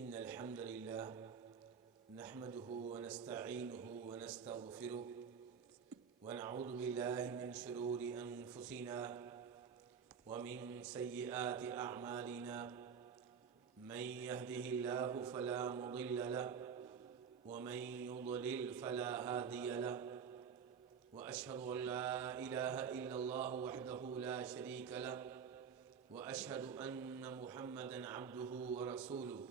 إن الحمد لله نحمده ونستعينه ونستغفره ونعوذ بالله من شرور أنفسنا ومن سيئات أعمالنا من يهده الله فلا مضل له ومن يضلل فلا هادي له وأشهد أن لا إله إلا الله وحده لا شريك له وأشهد أن محمدًا عبده ورسوله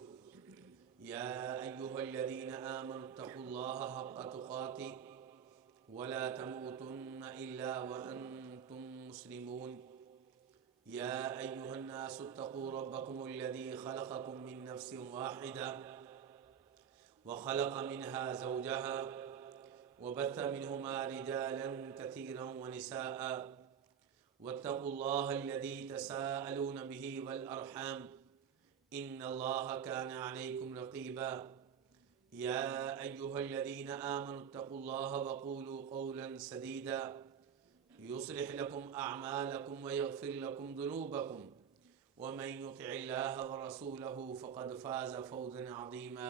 يا أيها الذين آمنوا اتقوا الله حق تقاته ولا تموتن إلا وأنتم مسلمون يا أيها الناس اتقوا ربكم الذي خلقكم من نفس واحدة وخلق منها زوجها وبث منهما رجالا كثيرا ونساء واتقوا الله الذي تساءلون به والأرحام إن الله كان عليكم رقيبا يا أيها الذين آمنوا اتقوا الله وقولوا قولا سديدا يصلح لكم أعمالكم ويغفر لكم ذنوبكم ومن يطع الله ورسوله فقد فاز فوزا عظيما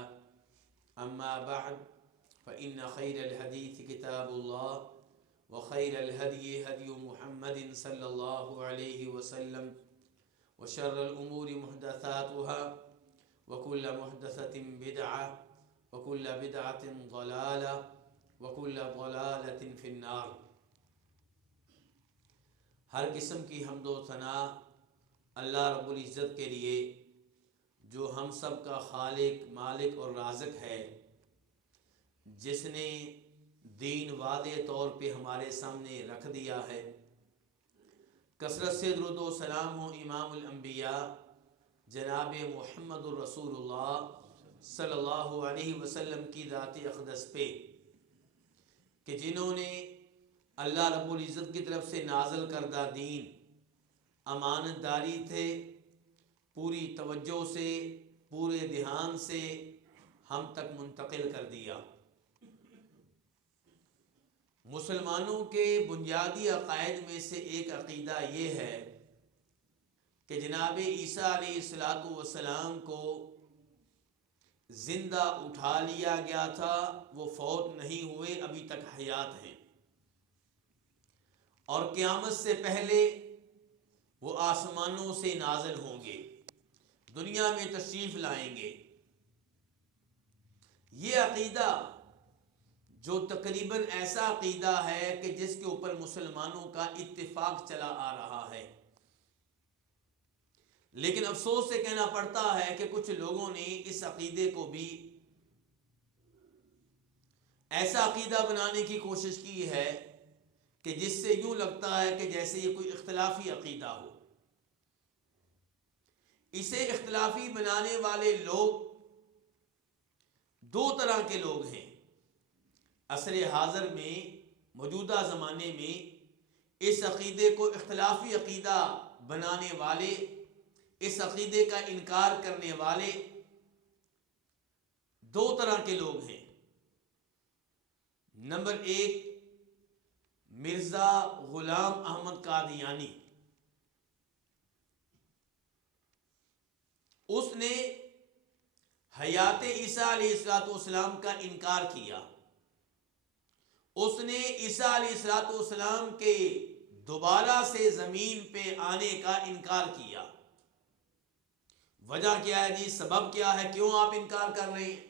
أما بعد فإن خير الحديث كتاب الله وخير الهدي هدي محمد صلى الله عليه وسلم وشر الأمور محدثاتها وكل محدثة بدعة وكل بدعة ضلالة وكل ضلالة في النار۔ ہر قسم کی حمد و ثنا اللہ رب العزت کے لیے جو ہم سب کا خالق، مالک اور رازق ہے، جس نے دین واضح طور پہ ہمارے سامنے رکھ دیا ہے۔ کثرت سے درود و سلام ہو امام الانبیاء جناب محمد الرسول اللہ صلی اللہ علیہ وسلم کی ذات اقدس پہ، کہ جنہوں نے اللہ رب العزت کی طرف سے نازل کردہ دین امانت داری تھے، پوری توجہ سے، پورے دھیان سے ہم تک منتقل کر دیا۔ مسلمانوں کے بنیادی عقائد میں سے ایک عقیدہ یہ ہے کہ جناب عیسیٰ علیہ السلام کو زندہ اٹھا لیا گیا تھا، وہ فوت نہیں ہوئے، ابھی تک حیات ہیں، اور قیامت سے پہلے وہ آسمانوں سے نازل ہوں گے، دنیا میں تشریف لائیں گے۔ یہ عقیدہ جو تقریباً ایسا عقیدہ ہے کہ جس کے اوپر مسلمانوں کا اتفاق چلا آ رہا ہے، لیکن افسوس سے کہنا پڑتا ہے کہ کچھ لوگوں نے اس عقیدے کو بھی ایسا عقیدہ بنانے کی کوشش کی ہے کہ جس سے یوں لگتا ہے کہ جیسے یہ کوئی اختلافی عقیدہ ہو۔ اسے اختلافی بنانے والے لوگ دو طرح کے لوگ ہیں۔ عصر حاضر میں، موجودہ زمانے میں، اس عقیدے کو اختلافی عقیدہ بنانے والے، اس عقیدے کا انکار کرنے والے دو طرح کے لوگ ہیں۔ نمبر ایک، مرزا غلام احمد قادیانی۔ اس نے حیات عیسیٰ علیہ السلام کا انکار کیا۔ اس نے عیسیٰ علیہ السلام کے دوبارہ سے زمین پہ آنے کا انکار کیا۔ وجہ کیا ہے جی؟ سبب کیا ہے؟ کیوں آپ انکار کر رہے ہیں؟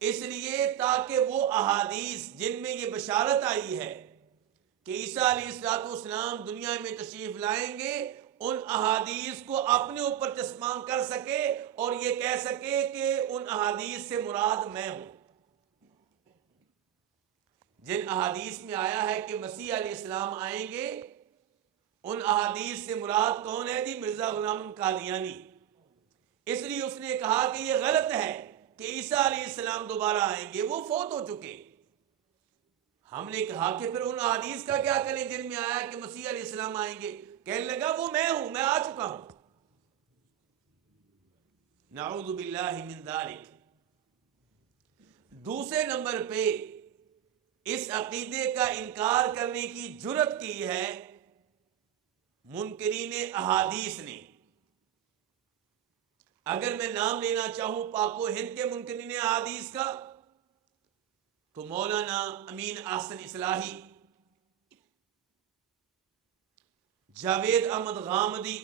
اس لیے تاکہ وہ احادیث جن میں یہ بشارت آئی ہے کہ عیسیٰ علیہ السلام دنیا میں تشریف لائیں گے، ان احادیث کو اپنے اوپر چسپاں کر سکے اور یہ کہہ سکے کہ ان احادیث سے مراد میں ہوں۔ جن احادیث میں آیا ہے کہ مسیح علیہ السلام آئیں گے، ان احادیث سے مراد کون ہے جی؟ مرزا غلام قادیانی۔ اس لیے اس نے کہا کہ یہ غلط ہے کہ عیسیٰ علیہ السلام دوبارہ آئیں گے، وہ فوت ہو چکے۔ ہم نے کہا کہ پھر ان احادیث کا کیا کریں جن میں آیا کہ مسیح علیہ السلام آئیں گے؟ کہنے لگا وہ میں ہوں، میں آ چکا ہوں۔ نعوذ باللہ من ذالک۔ دوسرے نمبر پہ اس عقیدے کا انکار کرنے کی جرت کی ہے منکرین احادیث نے۔ اگر میں نام لینا چاہوں پاک و ہند کے منکرین احادیث کا تو مولانا امین احسن اصلاحی، جاوید احمد غامدی،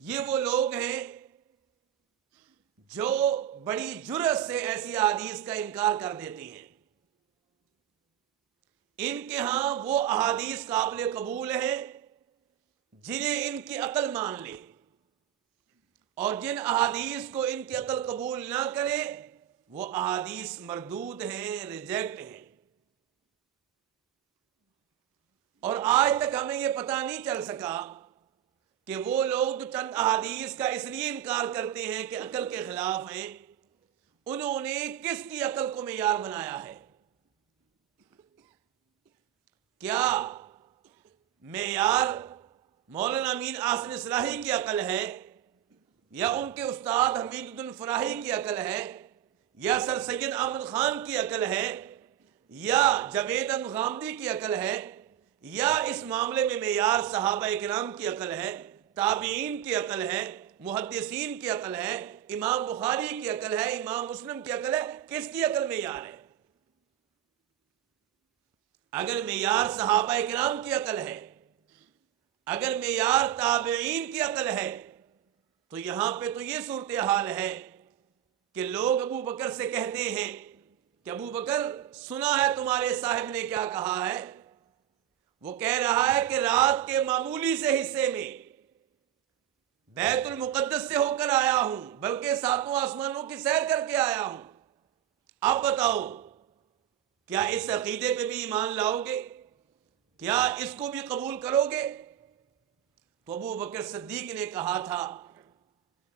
یہ وہ لوگ ہیں جو بڑی جرأت سے ایسی احادیث کا انکار کر دیتے ہیں۔ ان کے ہاں وہ احادیث قابل قبول ہیں جنہیں ان کی عقل مان لے، اور جن احادیث کو ان کی عقل قبول نہ کرے وہ احادیث مردود ہیں، ریجیکٹ ہیں۔ اور آج تک ہمیں یہ پتہ نہیں چل سکا کہ وہ لوگ جو چند احادیث کا اس لیے انکار کرتے ہیں کہ عقل کے خلاف ہیں، انہوں نے کس کی عقل کو معیار بنایا ہے؟ کیا معیار مولانا امین احسن اصلاحی کی عقل ہے، یا ان کے استاد حمید الدین فراہی کی عقل ہے، یا سر سید احمد خان کی عقل ہے، یا جاوید احمد غامدی کی عقل ہے، یا اس معاملے میں معیار صحابہ کرام کی عقل ہے، تابعین کی عقل ہے، محدثین کی عقل ہے، امام بخاری کی عقل ہے، امام مسلم کی عقل ہے؟ کس کی عقل معیار ہے؟ اگر معیار صحابہ کرام کی عقل ہے، اگر معیار تابعین کی عقل ہے، تو یہاں پہ تو یہ صورتحال ہے کہ لوگ ابو بکر سے کہتے ہیں کہ ابو بکر سنا ہے تمہارے صاحب نے کیا کہا ہے؟ وہ کہہ رہا ہے کہ رات کے معمولی سے حصے میں بیت المقدس سے ہو کر آیا ہوں، بلکہ ساتوں آسمانوں کی سیر کر کے آیا ہوں۔ اب بتاؤ کیا اس عقیدے پہ بھی ایمان لاؤ گے؟ کیا اس کو بھی قبول کرو گے؟ تو ابو بکر صدیق نے کہا تھا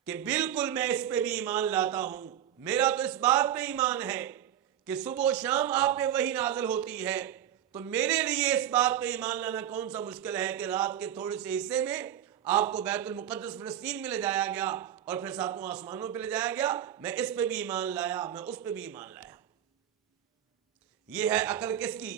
کہ بالکل میں اس پہ بھی ایمان لاتا ہوں، میرا تو اس بات پہ ایمان ہے کہ صبح و شام آپ پہ وحی نازل ہوتی ہے، تو میرے لیے اس بات پہ ایمان لانا کون سا مشکل ہے کہ رات کے تھوڑے سے حصے میں آپ کو بیت المقدس فلسطین میں لے جایا گیا اور پھر ساتوں آسمانوں پہ لے جایا گیا۔ میں اس پہ بھی ایمان لایا، میں اس پہ بھی ایمان لایا۔ یہ ہے عقل کس کی؟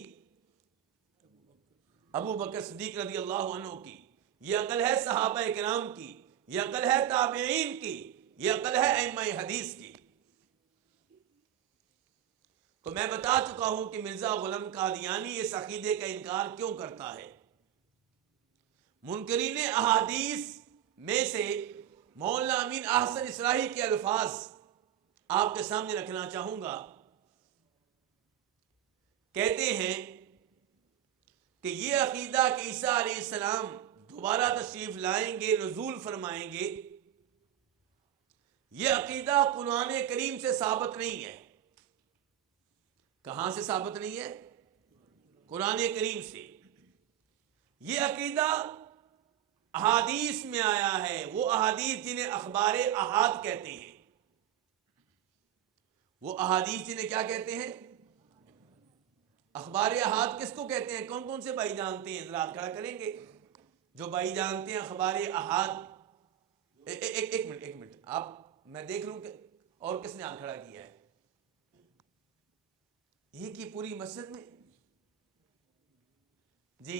ابو بکر صدیق رضی اللہ عنہ کی۔ یہ عقل ہے صحابہ کرام کی، یہ عقل ہے تابعین کی، یہ عقل ہے ائمہ حدیث کی۔ تو میں بتا چکا ہوں کہ مرزا غلام قادیانی اس عقیدے کا انکار کیوں کرتا ہے۔ منکرین احادیث میں سے مولانا امین احسن اصلاحی کے الفاظ آپ کے سامنے رکھنا چاہوں گا۔ کہتے ہیں کہ یہ عقیدہ کہ عیسیٰ علیہ السلام دوبارہ تشریف لائیں گے، نزول فرمائیں گے، یہ عقیدہ قرآن کریم سے ثابت نہیں ہے۔ کہاں سے ثابت نہیں ہے؟ قرآن کریم سے۔ یہ عقیدہ احادیث میں آیا ہے، وہ احادیث جنہیں اخبار احاد کہتے ہیں۔ وہ احادیث جنہیں کیا کہتے ہیں؟ اخبار احاد کس کو کہتے ہیں؟ کون کون سے بھائی جانتے ہیں؟ ذرا ہاتھ کھڑا کریں گے جو بھائی جانتے ہیں اخبار احاد۔ ایک منٹ آپ، میں دیکھ لوں کہ اور کس نے ہاتھ کھڑا کیا ہے۔ یہ کی پوری مسجد میں؟ جی،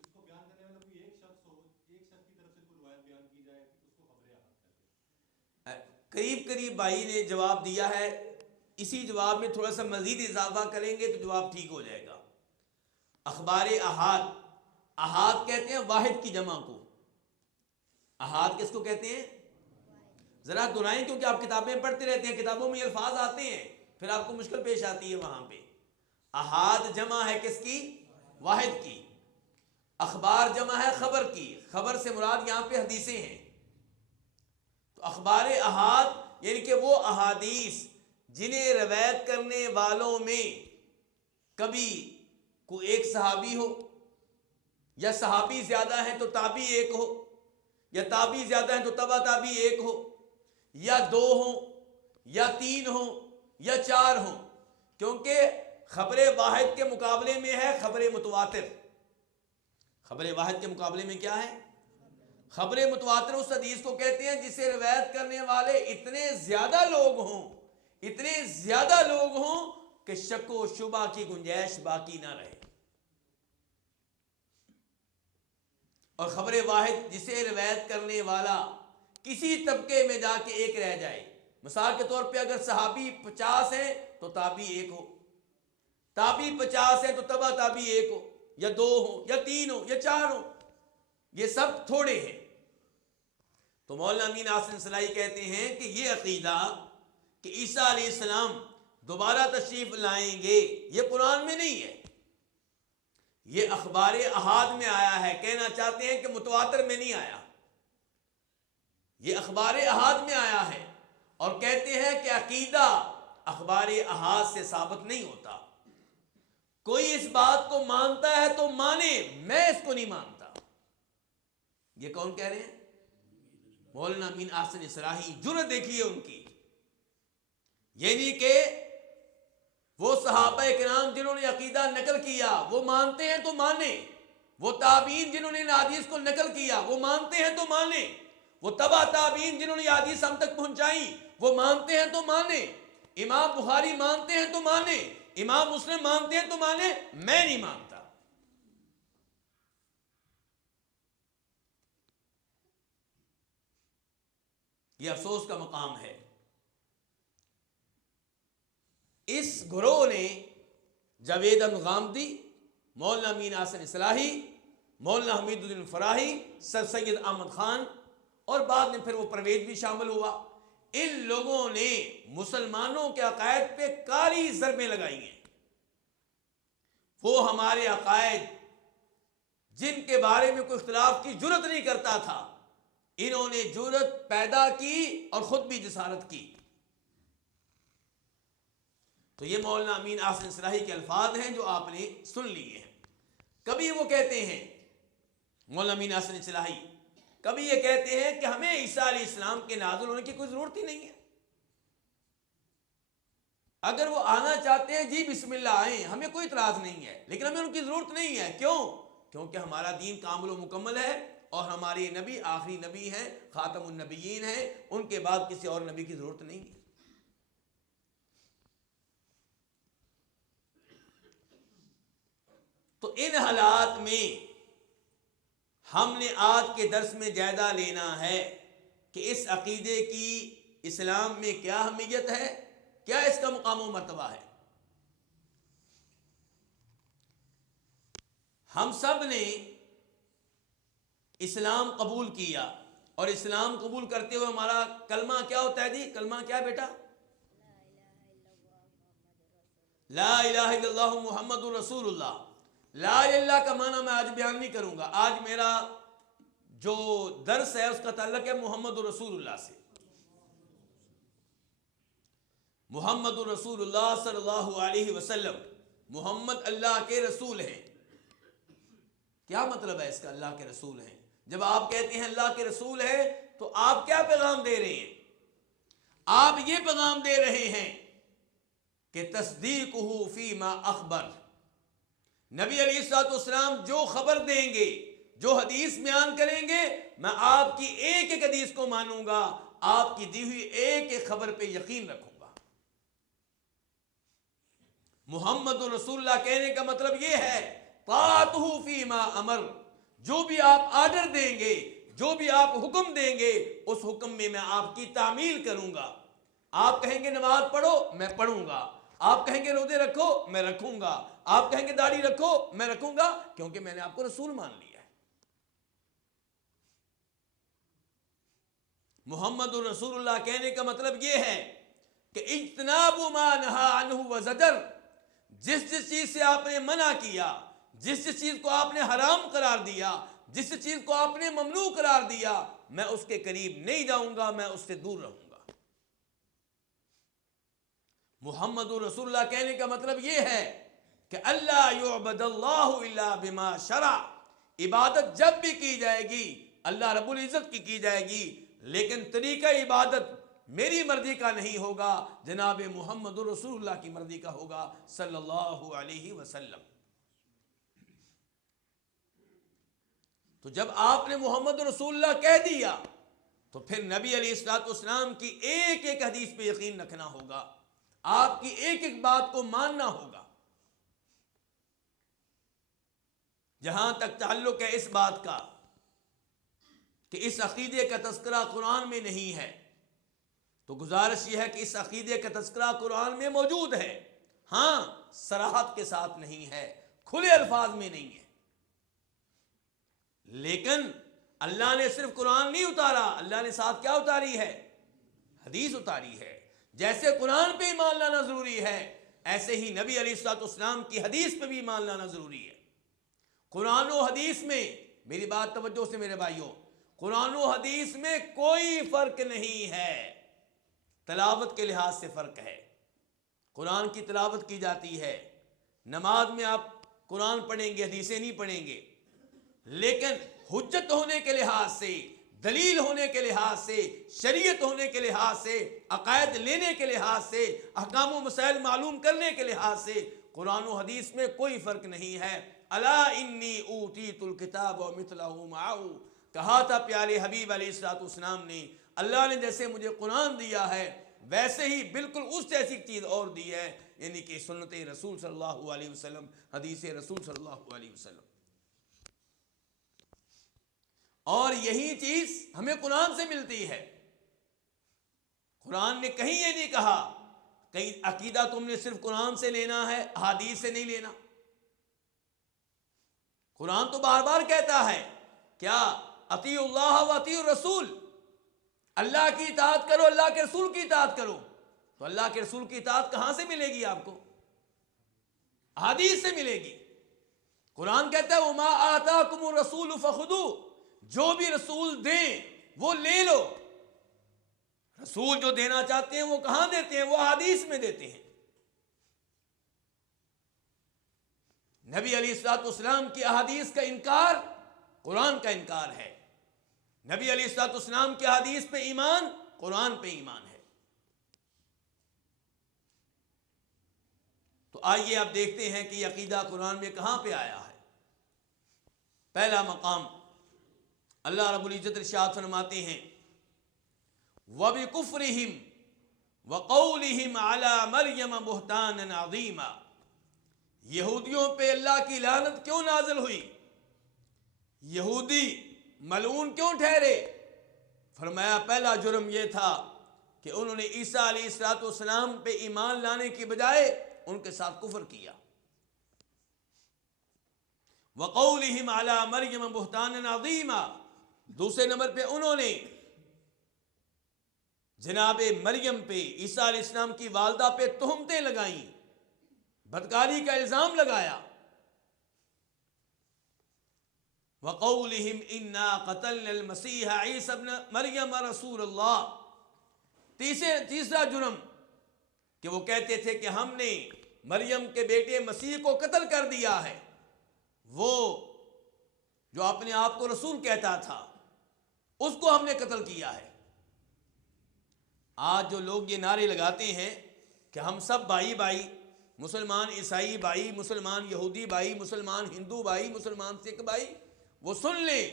اس کو بیان کرنے والا کوئی ایک شخص ہو، ایک شخص کی طرف سے کوئی روایت بیان کی جائے، اس کو خبر احاد کہتے ہیں۔ قریب بھائی نے جواب دیا ہے، اسی جواب میں تھوڑا سا مزید اضافہ کریں گے تو جواب ٹھیک ہو جائے گا۔ اخبار احاد، احاد کہتے ہیں واحد کی جمع کو۔ احاد کس کو کہتے ہیں؟ ذرا دہرائیں کیونکہ آپ کتابیں پڑھتے رہتے ہیں، کتابوں میں یہ الفاظ آتے ہیں، پھر آپ کو مشکل پیش آتی ہے وہاں پہ۔ احاد جمع ہے کس کی؟ واحد کی۔ اخبار جمع ہے خبر کی، خبر سے مراد یہاں پہ حدیثیں ہیں۔ تو اخبار احاد یعنی کہ وہ احادیث جنہیں روایت کرنے والوں میں کبھی کوئی ایک صحابی ہو، یا صحابی زیادہ ہیں تو تابعی ایک ہو، یا تابعی زیادہ ہیں تو تبع تابعی ایک ہو، یا دو ہوں، یا تین ہوں، یا چار ہوں۔ کیونکہ خبر واحد کے مقابلے میں ہے خبر متواتر۔ خبر واحد کے مقابلے میں کیا ہے؟ خبر متواتر اس حدیث کو کہتے ہیں جسے روایت کرنے والے اتنے زیادہ لوگ ہوں، اتنے زیادہ لوگ ہوں کہ شک و شبہ کی گنجائش باقی نہ رہے۔ اور خبر واحد جسے روایت کرنے والا کسی طبقے میں جا کے ایک رہ جائے، مثال کے طور پہ اگر صحابی 50 ہیں تو تابعی ایک ہو، تابعی 50 ہیں تو تبع تابعی ایک ہو، یا 2 ہو یا 3 ہو یا 4 ہو، یہ سب تھوڑے ہیں۔ تو مولانا امین احسن اصلاحی کہتے ہیں کہ یہ عقیدہ کہ عیسیٰ علیہ السلام دوبارہ تشریف لائیں گے، یہ قرآن میں نہیں ہے، یہ اخبار احاد میں آیا ہے۔ کہنا چاہتے ہیں کہ متواتر میں نہیں آیا، یہ اخبار احاد میں آیا ہے، اور کہتے ہیں کہ عقیدہ اخبار احاد سے ثابت نہیں ہوتا۔ کوئی اس بات کو مانتا ہے تو مانے، میں اس کو نہیں مانتا۔ یہ کون کہہ رہے ہیں؟ مولانا امین احسن اصلاحی۔ جرأت دیکھیے ان کی، یعنی کہ وہ صحابہ کرام جنہوں نے عقیدہ نقل کیا وہ مانتے ہیں تو مانیں، وہ تابعین جنہوں نے حدیث کو نقل کیا وہ مانتے ہیں تو مانیں، وہ تبع تابعین جنہوں نے حدیث ہم تک پہنچائی وہ مانتے ہیں تو مانیں، امام بخاری مانتے ہیں تو مانیں، امام مسلم مانتے ہیں تو مانیں، میں نہیں مانتا۔ یہ افسوس کا مقام ہے۔ اس گروہ نے جاوید احمد غامدی، مولانا امین احسن اصلاحی، مولانا حمید الدین فراہی، سر سید احمد خان، اور بعد میں پھر وہ پرویز بھی شامل ہوا، ان لوگوں نے مسلمانوں کے عقائد پہ کاری ضربیں لگائی ہیں۔ وہ ہمارے عقائد جن کے بارے میں کوئی اختلاف کی جرأت نہیں کرتا تھا، انہوں نے جرأت پیدا کی اور خود بھی جسارت کی۔ تو یہ مولانا امین احسن اصلاحی کے الفاظ ہیں جو آپ نے سن لیے ہیں۔ کبھی وہ کہتے ہیں، مولانا امین احسن اصلاحی کبھی یہ کہتے ہیں کہ ہمیں عیسیٰ علیہ السلام کے نازل ہونے کی کوئی ضرورت ہی نہیں ہے، اگر وہ آنا چاہتے ہیں جی بسم اللہ آئیں، ہمیں کوئی اعتراض نہیں ہے، لیکن ہمیں ان کی ضرورت نہیں ہے۔ کیوں؟ کیونکہ ہمارا دین کامل و مکمل ہے، اور ہمارے نبی آخری نبی ہیں، خاتم النبیین ہیں، ان کے بعد کسی اور نبی کی ضرورت نہیں ہے۔ تو ان حالات میں ہم نے آج کے درس میں جائزہ لینا ہے کہ اس عقیدے کی اسلام میں کیا اہمیت ہے، کیا اس کا مقام و مرتبہ ہے۔ ہم سب نے اسلام قبول کیا، اور اسلام قبول کرتے ہوئے ہمارا کلمہ کیا ہوتا ہے جی؟ کلمہ کیا ہے بیٹا؟ لا الہ الا اللہ محمد رسول اللہ۔ لا الہ الا اللہ کا معنی میں آج بیان نہیں کروں گا، آج میرا جو درس ہے اس کا تعلق ہے محمد رسول اللہ سے۔ محمد رسول اللہ صلی اللہ علیہ وسلم، محمد اللہ کے رسول ہیں۔ کیا مطلب ہے اس کا، اللہ کے رسول ہیں؟ جب آپ کہتے ہیں اللہ کے رسول ہیں تو آپ کیا پیغام دے رہے ہیں؟ آپ یہ پیغام دے رہے ہیں کہ تصدیقہ فیما اخبر، نبی علیہ الصلوۃ والسلام جو خبر دیں گے، جو حدیث بیان کریں گے، میں آپ کی ایک ایک حدیث کو مانوں گا، آپ کی دی ہوئی ایک ایک خبر پہ یقین رکھوں گا۔ محمد رسول اللہ کہنے کا مطلب یہ ہے طاعتہ فیما امر، جو بھی آپ آرڈر دیں گے، جو بھی آپ حکم دیں گے، اس حکم میں آپ کی تعمیل کروں گا۔ آپ کہیں گے نماز پڑھو، میں پڑھوں گا۔ آپ کہیں گے روزے رکھو، میں رکھوں گا۔ آپ کہیں گے داڑھی رکھو، میں رکھوں گا، کیونکہ میں نے آپ کو رسول مان لیا ہے۔ محمد رسول اللہ کہنے کا مطلب یہ ہے کہ اجتناب ما نہی عنہ وزجر، جس چیز سے آپ نے منع کیا، جس چیز کو آپ نے حرام قرار دیا، جس چیز کو آپ نے ممنوع قرار دیا، میں اس کے قریب نہیں جاؤں گا، میں اس سے دور رہوں گا۔ محمد رسول اللہ کہنے کا مطلب یہ ہے کہ اللہ یعبد اللہ الا بما شرع، عبادت جب بھی کی جائے گی اللہ رب العزت کی جائے گی، لیکن طریقہ عبادت میری مرضی کا نہیں ہوگا، جناب محمد رسول اللہ کی مرضی کا ہوگا صلی اللہ علیہ وسلم۔ تو جب آپ نے محمد رسول اللہ کہہ دیا تو پھر نبی علیہ الصلوۃ والسلام کی ایک ایک حدیث پہ یقین رکھنا ہوگا، آپ کی ایک ایک بات کو ماننا ہوگا۔ جہاں تک تعلق ہے اس بات کا کہ اس عقیدے کا تذکرہ قرآن میں نہیں ہے، تو گزارش یہ ہے کہ اس عقیدے کا تذکرہ قرآن میں موجود ہے، ہاں صراحت کے ساتھ نہیں ہے، کھلے الفاظ میں نہیں ہے۔ لیکن اللہ نے صرف قرآن نہیں اتارا، اللہ نے ساتھ کیا اتاری ہے؟ حدیث اتاری ہے۔ جیسے قرآن پہ ایمان لانا ضروری ہے، ایسے ہی نبی علیہ الصلوۃ والسلام کی حدیث پہ بھی ایمان لانا ضروری ہے۔ قرآن و حدیث میں، میری بات توجہ سے میرے بھائیوں، قرآن و حدیث میں کوئی فرق نہیں ہے، تلاوت کے لحاظ سے فرق ہے۔ قرآن کی تلاوت کی جاتی ہے، نماز میں آپ قرآن پڑھیں گے، حدیثیں نہیں پڑھیں گے، لیکن حجت ہونے کے لحاظ سے، دلیل ہونے کے لحاظ سے، شریعت ہونے کے لحاظ سے، عقائد لینے کے لحاظ سے، احکام و مسائل معلوم کرنے کے لحاظ سے قرآن و حدیث میں کوئی فرق نہیں ہے۔ الا انی اوتیت الکتاب ومثلہ معہ، کہا تھا پیارے حبیب علیہ الصلوۃ والسلام نے، اللہ نے جیسے مجھے قرآن دیا ہے ویسے ہی بالکل اس جیسی چیز اور دی ہے، یعنی کہ سنت رسول صلی اللہ علیہ وسلم، حدیث رسول صلی اللہ علیہ وسلم۔ اور یہی چیز ہمیں قرآن سے ملتی ہے۔ قرآن نے کہیں یہ نہیں کہا کہیں عقیدہ تم نے صرف قرآن سے لینا ہے، حدیث سے نہیں لینا۔ قرآن تو بار بار کہتا ہے کیا؟ اطیعوا اللہ و اطیعوا الرسول، اللہ کی اطاعت کرو، اللہ کے رسول کی اطاعت کرو۔ تو اللہ کے رسول کی اطاعت کہاں سے ملے گی آپ کو؟ حدیث سے ملے گی۔ قرآن کہتا ہے وما آتاکم الرسول فخذوہ، جو بھی رسول دیں وہ لے لو۔ رسول جو دینا چاہتے ہیں وہ کہاں دیتے ہیں؟ وہ حدیث میں دیتے ہیں۔ نبی علیہ الصلوۃ والسلام کی احادیث کا انکار قرآن کا انکار ہے، نبی علیہ الصلوۃ والسلام کی حدیث پہ ایمان قرآن پہ ایمان ہے۔ تو آئیے اب دیکھتے ہیں کہ یہ عقیدہ قرآن میں کہاں پہ آیا ہے۔ پہلا مقام اللہ رب العزت ارشاد فرماتے ہیں وَبِكُفْرِهِمْ وَقَوْلِهِمْ عَلَى مَرْيَمَ بُهْتَانًا عَظِيمًا، یہودیوں پہ اللہ کی لعنت کیوں نازل ہوئی؟ یہودی ملعون کیوں ٹھہرے؟ فرمایا پہلا جرم یہ تھا کہ انہوں نے عیسیٰ علیہ الصلوۃ والسلام پہ ایمان لانے کی بجائے ان کے ساتھ کفر کیا۔ وَقَوْلِهِمْ عَلَى مَرْيَمَ بُهْتَانًا عَظِيمًا، دوسرے نمبر پہ انہوں نے جناب مریم پہ، عیسیٰ علیہ السلام کی والدہ پہ تہمتیں لگائیں، بدکاری کا الزام لگایا۔ وَقَوْلِهِمْ إِنَّا قَتَلْنَا الْمَسِيحَ عِيسَى ابْنَ مَرْيَمَ رَسُولَ اللَّهِ، تیسرا جرم کہ وہ کہتے تھے کہ ہم نے مریم کے بیٹے مسیح کو قتل کر دیا ہے، وہ جو اپنے آپ کو رسول کہتا تھا اس کو ہم نے قتل کیا ہے۔ آج جو لوگ یہ نعرے لگاتے ہیں کہ ہم سب بھائی بھائی، مسلمان عیسائی بھائی، مسلمان یہودی بھائی، مسلمان ہندو بھائی، مسلمان سکھ بھائی، وہ سن لیں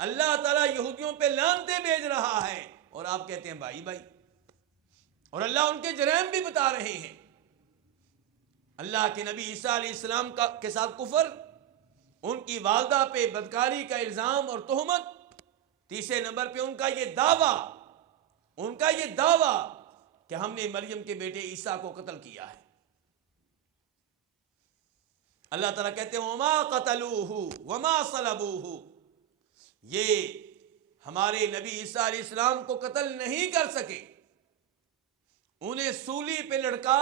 اللہ تعالیٰ یہودیوں پہ لعنتیں بھیج رہا ہے اور آپ کہتے ہیں بھائی بھائی، اور اللہ ان کے جرائم بھی بتا رہے ہیں۔ اللہ کے نبی عیسیٰ علیہ السلام کے ساتھ کفر، ان کی والدہ پہ بدکاری کا الزام اور تہمت، تیسرے نمبر پہ ان کا یہ دعویٰ کہ ہم نے مریم کے بیٹے عیسیٰ کو قتل کیا ہے۔ اللہ تعالیٰ کہتے ہیں وما قتلوہ وما صلبوہ، یہ ہمارے نبی عیسیٰ علیہ السلام کو قتل نہیں کر سکے، انہیں سولی پہ لٹکا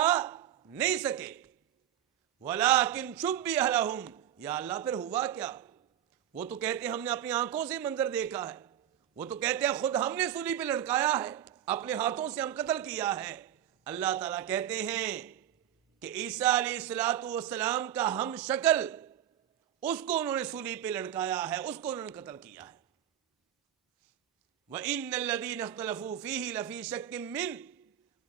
نہیں سکے، ولیکن شبیہ لہم، یا اللہ پھر ہوا کیا؟ وہ تو کہتے ہیں ہم نے اپنی آنکھوں سے منظر دیکھا ہے، وہ تو کہتے ہیں خود ہم نے سولی پہ لٹکایا ہے، اپنے ہاتھوں سے ہم قتل کیا ہے۔ اللہ تعالیٰ کہتے ہیں کہ عیسیٰ علیہ السلام کا ہم شکل، اس کو انہوں نے سولی پہ لٹکایا ہے، اس کو انہوں نے قتل کیا ہے۔ وَإِنَّ الَّذِينَ اخْتَلَفُوا فِيهِ لَفِي شَكٍّ مِّنْهُ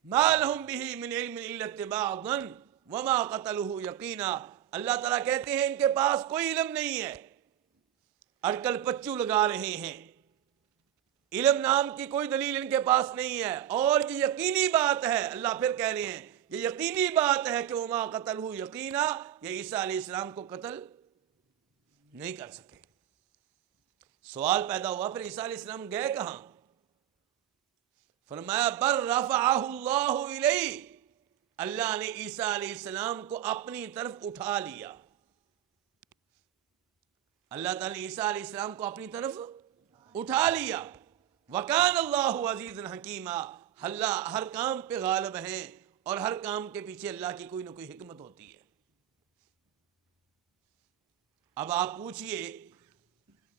مَا لَهُمْ بِهِ مِنْ عِلْمٍ إِلَّا اتِّبَاعَ الظَّنِّ وَمَا قَتَلُوهُ يَقِينًا، اللہ تعالیٰ کہتے ہیں ان کے پاس کوئی علم نہیں ہے، اٹکل پچو لگا رہے ہیں، علم نام کی کوئی دلیل ان کے پاس نہیں ہے، اور یہ یقینی بات ہے، اللہ پھر کہہ رہے ہیں یہ یقینی بات ہے کہ وما قتلہ یقینا، یہ عیسیٰ علیہ السلام کو قتل نہیں کر سکے۔ سوال پیدا ہوا پھر عیسیٰ علیہ السلام گئے کہاں؟ فرمایا بل رفعہ اللہ الیہ، اللہ نے عیسیٰ علیہ السلام کو اپنی طرف اٹھا لیا. اللہ تعالیٰ نے عیسیٰ علیہ السلام کو اپنی طرف اٹھا لیا. وکان اللہ عزیز حکیمہ، اللہ ہر کام پہ غالب ہیں اور ہر کام کے پیچھے اللہ کی کوئی نہ کوئی حکمت ہوتی ہے. اب آپ پوچھئے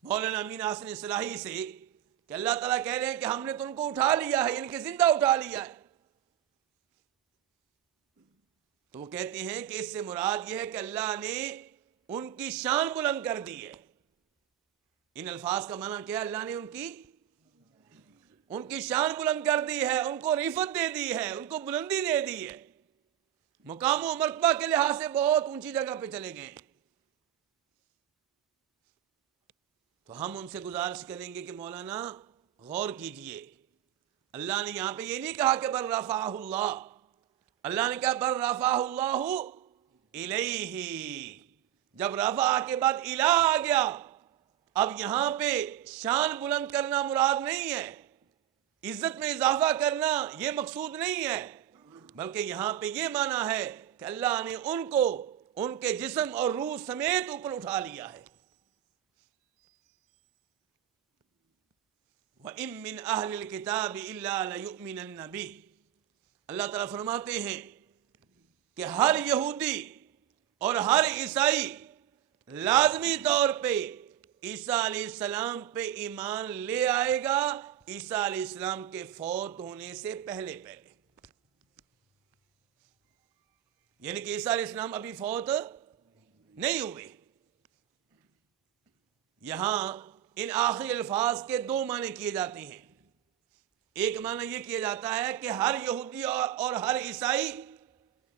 مولانا امین حسن اصلاحی سے کہ اللہ تعالیٰ کہہ رہے ہیں کہ ہم نے تو ان کو اٹھا لیا ہے، یعنی کہ زندہ اٹھا لیا ہے. تو وہ کہتے ہیں کہ اس سے مراد یہ ہے کہ اللہ نے ان کی شان بلند کر دی ہے. ان الفاظ کا معنی کیا ہے؟ اللہ نے ان کی شان بلند کر دی ہے، ان کو رفعت دے دی ہے، ان کو بلندی دے دی ہے، مقام و مرتبہ کے لحاظ سے بہت اونچی جگہ پہ چلے گئے. تو ہم ان سے گزارش کریں گے کہ مولانا غور کیجئے، اللہ نے یہاں پہ یہ نہیں کہا کہ بل رفعہ اللہ، اللہ نے کہا بل رفعہ اللہ الیہ. جب رفع کے بعد الہ آ گیا، اب یہاں پہ شان بلند کرنا مراد نہیں ہے، عزت میں اضافہ کرنا یہ مقصود نہیں ہے، بلکہ یہاں پہ یہ معنی ہے کہ اللہ نے ان کو ان کے جسم اور روح سمیت اوپر اٹھا لیا ہے. وَإِن مِّنْ أَهْلِ الْكِتَابِ إِلَّا لَيُؤْمِنَنَّ بِهِ، اللہ تعالیٰ فرماتے ہیں کہ ہر یہودی اور ہر عیسائی لازمی طور پہ عیسیٰ علیہ السلام پہ ایمان لے آئے گا، عیسیٰ علیہ السلام کے فوت ہونے سے پہلے پہلے. یعنی کہ عیسیٰ علیہ السلام ابھی فوت نہیں ہوئے. یہاں ان آخری الفاظ کے دو معنی کیے جاتے ہیں. ایک معنی یہ کیا جاتا ہے کہ ہر یہودی اور ہر عیسائی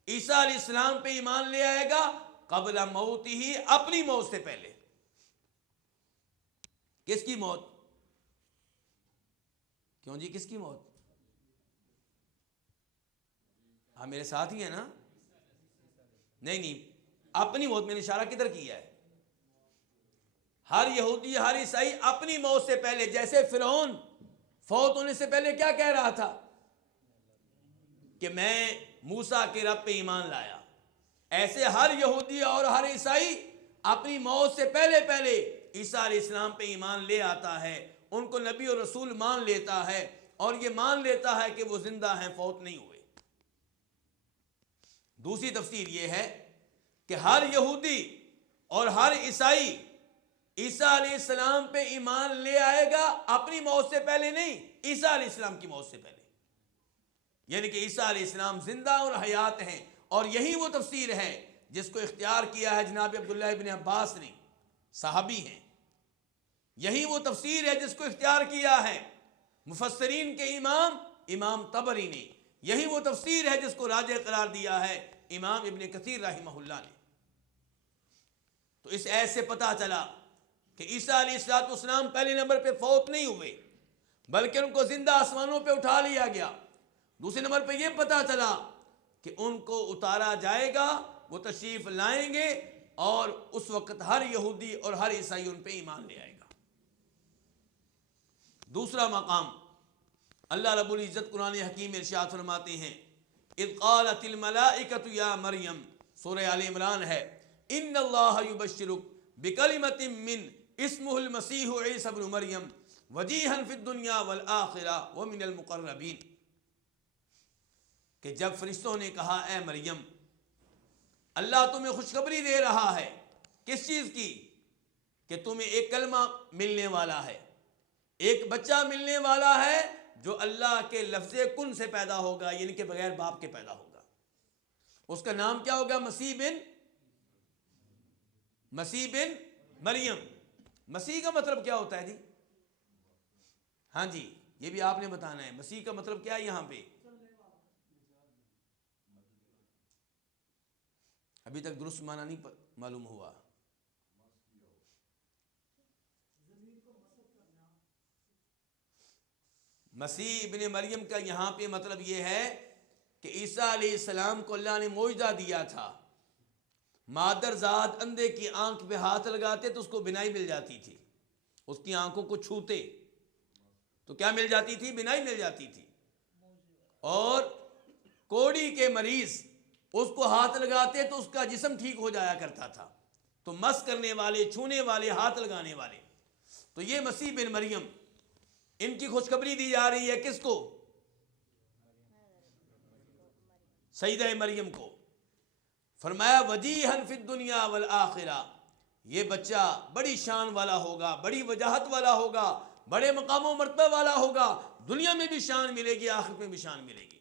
عیسیٰ علیہ السلام پہ ایمان لے آئے گا قبل موت ہی، اپنی موت سے پہلے. کس کی موت؟ کیوں جی کس کی موت؟ آپ میرے ساتھ ہی ہیں نا؟ نہیں، اپنی موت میں نے اشارہ کدھر کیا ہے؟ ہر یہودی ہر عیسائی اپنی موت سے پہلے، جیسے فرعون فوت ہونے سے پہلے کیا کہہ رہا تھا کہ میں موسیٰ کے رب پہ ایمان لایا، ایسے ہر یہودی اور ہر عیسائی اپنی موت سے پہلے پہلے عیسیٰ علیہ السلام پہ ایمان لے آتا ہے، ان کو نبی اور رسول مان لیتا ہے، اور یہ مان لیتا ہے کہ وہ زندہ ہیں، فوت نہیں ہوئے. دوسری تفسیر یہ ہے کہ ہر یہودی اور ہر عیسائی عیسیٰ علیہ السلام پہ ایمان لے آئے گا اپنی موت سے پہلے نہیں، عیسیٰ علیہ السلام کی موت سے پہلے. یعنی کہ عیسیٰ علیہ السلام زندہ اور حیات ہیں، اور یہی وہ تفسیر ہے جس کو اختیار کیا ہے جناب عبداللہ ابن عباس نے، صحابی ہیں. یہی وہ تفسیر ہے جس کو اختیار کیا ہے مفسرین کے امام طبری نے. یہی وہ تفسیر ہے جس کو راجح قرار دیا ہے امام ابن کثیر رحمہ اللہ نے. تو اس ایت سے پتہ چلا کہ عیسیٰ علیہ السلام پہلے نمبر پہ فوت نہیں ہوئے، بلکہ ان کو زندہ آسمانوں پہ اٹھا لیا گیا. دوسرے نمبر پہ یہ پتہ چلا کہ ان کو اتارا جائے گا، وہ تشریف لائیں گے، اور اس وقت ہر یہودی اور ہر عیسائی ان پہ ایمان لے آئے گا. دوسرا مقام اللہ رب العزت قرآن حکیم ارشاد فرماتے ہیں اذ قالت الملائکۃ یا مریم، سورہ آل عمران ہے، ان اللہ یبشرک بکلمۃ من اسمہ المسیح عیسی ابن مریم وجیہا فی الدنیا والآخرہ ومن المقربین. کہ جب فرشتوں نے کہا اے مریم، اللہ تمہیں خوشخبری دے رہا ہے کس چیز کی؟ کہ تمہیں ایک کلمہ ملنے والا ہے، ایک بچہ ملنے والا ہے جو اللہ کے لفظ کن سے پیدا ہوگا، یعنی کہ بغیر باپ کے پیدا ہوگا. اس کا نام کیا ہوگا؟ مسیح بن مریم. مسیح کا مطلب کیا ہوتا ہے جی؟ ہاں جی، یہ بھی آپ نے بتانا ہے. مسیح کا مطلب کیا ہے یہاں پہ؟ ابھی تک درست معنی نہیں معلوم ہوا. مسیح ابن مریم کا یہاں پہ مطلب یہ ہے کہ عیسیٰ علیہ السلام کو اللہ نے معجزہ دیا تھا. مادر ذات اندھے کی آنکھ پہ ہاتھ لگاتے تو اس کو بینائی مل جاتی تھی، اس کی آنکھوں کو چھوتے تو کیا مل جاتی تھی؟ بینائی مل جاتی تھی. اور کوڑی کے مریض اس کو ہاتھ لگاتے تو اس کا جسم ٹھیک ہو جایا کرتا تھا. تو مس کرنے والے، چھونے والے، ہاتھ لگانے والے. تو یہ مسیح بن مریم، ان کی خوشخبری دی جا رہی ہے کس کو؟ سیدہ مریم کو. فرمایا وجیہن فی الدنیا والآخرہ، یہ بچہ بڑی شان والا ہوگا، بڑی وجاہت والا ہوگا، بڑے مقام و مرتبہ والا ہوگا. دنیا میں بھی شان ملے گی، آخرت میں بھی شان ملے گی.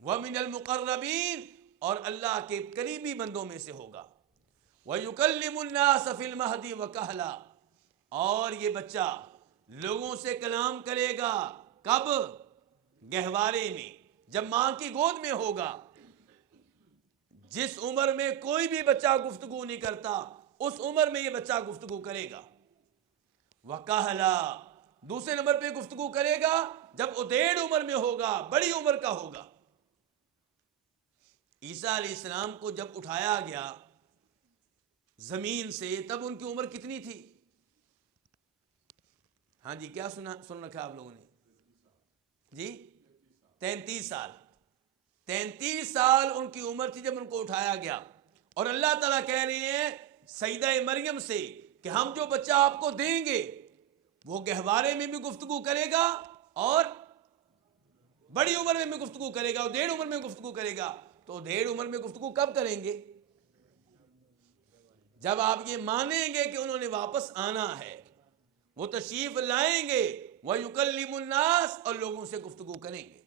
وَمِنَ الْمُقَرَّبِينَ، اور اللہ کے قریبی بندوں میں سے ہوگا. وَيُكَلِّمُ النَّاسَ فِي الْمَهْدِ وَكَهْلًا، اور یہ بچہ لوگوں سے کلام کرے گا. کب؟ گہوارے میں، جب ماں کی گود میں ہوگا. جس عمر میں کوئی بھی بچہ گفتگو نہیں کرتا، اس عمر میں یہ بچہ گفتگو کرے گا. وَكَهْلًا، دوسرے نمبر پہ گفتگو کرے گا جب ادھیڑ عمر میں ہوگا، بڑی عمر کا ہوگا. عیسیٰ علیہ السلام کو جب اٹھایا گیا زمین سے، تب ان کی عمر کتنی تھی؟ ہاں جی، کیا سن رکھا آپ لوگوں نے؟ جی 33 سال. 33 سال ان کی عمر تھی جب ان کو اٹھایا گیا. اور اللہ تعالیٰ کہہ رہے ہیں سیدہ مریم سے کہ ہم جو بچہ آپ کو دیں گے وہ گہوارے میں بھی گفتگو کرے گا اور بڑی عمر میں بھی گفتگو کرے گا اور ڈیڑھ عمر میں گفتگو کرے گا. تو ڈیڑھ عمر میں گفتگو کب کریں گے؟ جب آپ یہ مانیں گے کہ انہوں نے واپس آنا ہے، وہ تشریف لائیں گے. وَيُكَلِّمُ النَّاسَ، اور لوگوں سے گفتگو کریں گے.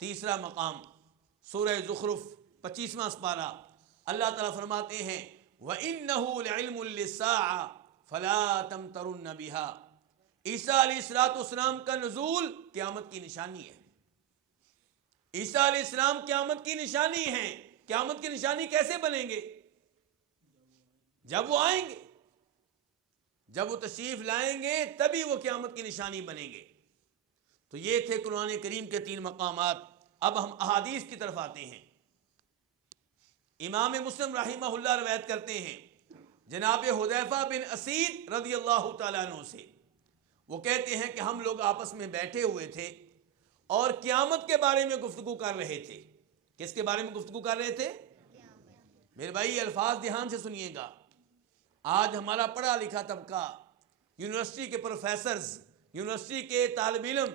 تیسرا مقام سورہ زخرف 25واں سپارہ، اللہ تعالیٰ فرماتے ہیں وَإِنَّهُ لِعِلْمٌ لِلسَّاعَةِ فَلَا تَمْتَرُنَّ بِهَا. عیسیٰ علیہ السلام کا نزول قیامت کی نشانی ہے. عیسیٰ علیہ السلام قیامت کی نشانی ہیں. قیامت کی نشانی کیسے بنیں گے؟ جب وہ آئیں گے، جب وہ تشریف لائیں گے تبھی وہ قیامت کی نشانی بنیں گے. تو یہ تھے قرآن کریم کے 3 مقامات. اب ہم احادیث کی طرف آتے ہیں. امام مسلم رحمہ اللہ روایت کرتے ہیں جناب حذیفہ بن اسید رضی اللہ تعالیٰ عنہ سے. وہ کہتے ہیں کہ ہم لوگ آپس میں بیٹھے ہوئے تھے اور قیامت کے بارے میں گفتگو کر رہے تھے. کس کے بارے میں گفتگو کر رہے تھے؟ میرے بھائی یہ الفاظ دھیان سے سنیے گا. آج ہمارا پڑھا لکھا طبقہ، یونیورسٹی کے پروفیسرز، یونیورسٹی کے طالب علم،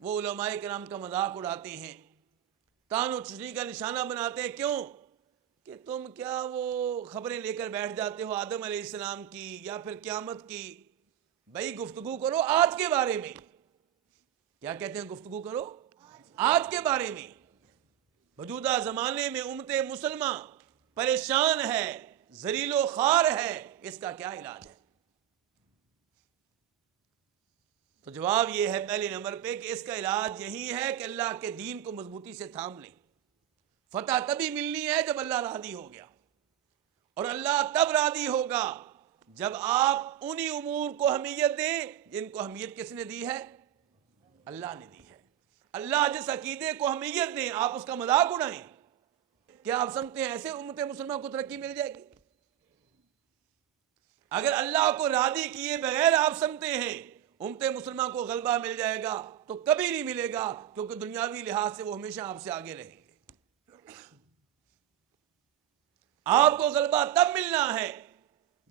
وہ علماء کرام کا مذاق اڑاتے ہیں، تان و تشنیع کا نشانہ بناتے ہیں. کیوں؟ کہ تم کیا وہ خبریں لے کر بیٹھ جاتے ہو آدم علیہ السلام کی یا پھر قیامت کی. بھائی گفتگو کرو آج کے بارے میں. کیا کہتے ہیں؟ گفتگو کرو آج کے بارے میں. موجودہ زمانے میں امت مسلمہ پریشان ہے، ذلیل و خوار ہے، اس کا کیا علاج ہے؟ تو جواب یہ ہے پہلے نمبر پہ کہ اس کا علاج یہی ہے کہ اللہ کے دین کو مضبوطی سے تھام لیں. فتح تبھی ملنی ہے جب اللہ راضی ہو گیا، اور اللہ تب راضی ہوگا جب آپ انہی امور کو اہمیت دیں جن کو اہمیت کس نے دی ہے؟ اللہ نے دی ہے. اللہ جس عقیدے کو اہمیت دیں آپ اس کا مذاق اڑائیں. کیا آپ سمجھتے ہیں ایسے امت مسلمہ کو ترقی مل جائے گی؟ اگر اللہ کو راضی کیے بغیر آپ سمجھتے ہیں امت مسلمہ کو غلبہ مل جائے گا تو کبھی نہیں ملے گا، کیونکہ دنیاوی لحاظ سے وہ ہمیشہ آپ سے آگے رہیں گے. آپ کو غلبہ تب ملنا ہے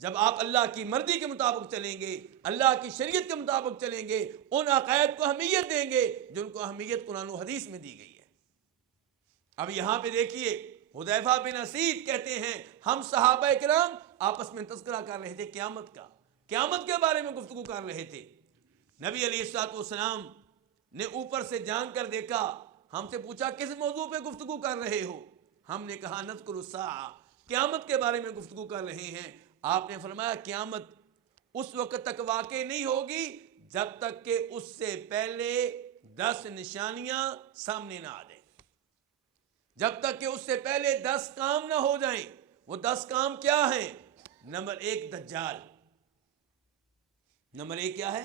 جب آپ اللہ کی مرضی کے مطابق چلیں گے، اللہ کی شریعت کے مطابق چلیں گے، ان عقائد کو اہمیت دیں گے جن کو اہمیت قرآن و حدیث میں دی گئی ہے. اب یہاں پہ دیکھیے حذیفہ بن اسید کہتے ہیں ہم صحابہ کرام آپس میں تذکرہ کر رہے تھے قیامت کا، قیامت کے بارے میں گفتگو کر رہے تھے. نبی علیہ السلام نے اوپر سے جان کر دیکھا، ہم سے پوچھا کس موضوع پہ گفتگو کر رہے ہو؟ ہم نے کہا نذکر الساعہ، قیامت کے بارے میں گفتگو کر رہے ہیں. آپ نے فرمایا قیامت اس وقت تک واقع نہیں ہوگی جب تک کہ اس سے پہلے 10 نشانیاں سامنے نہ آ جائیں. جب تک کہ اس سے پہلے 10 کام نہ ہو جائیں. وہ 10 کام کیا ہیں؟ نمبر 1 دجال. نمبر 1 کیا ہے؟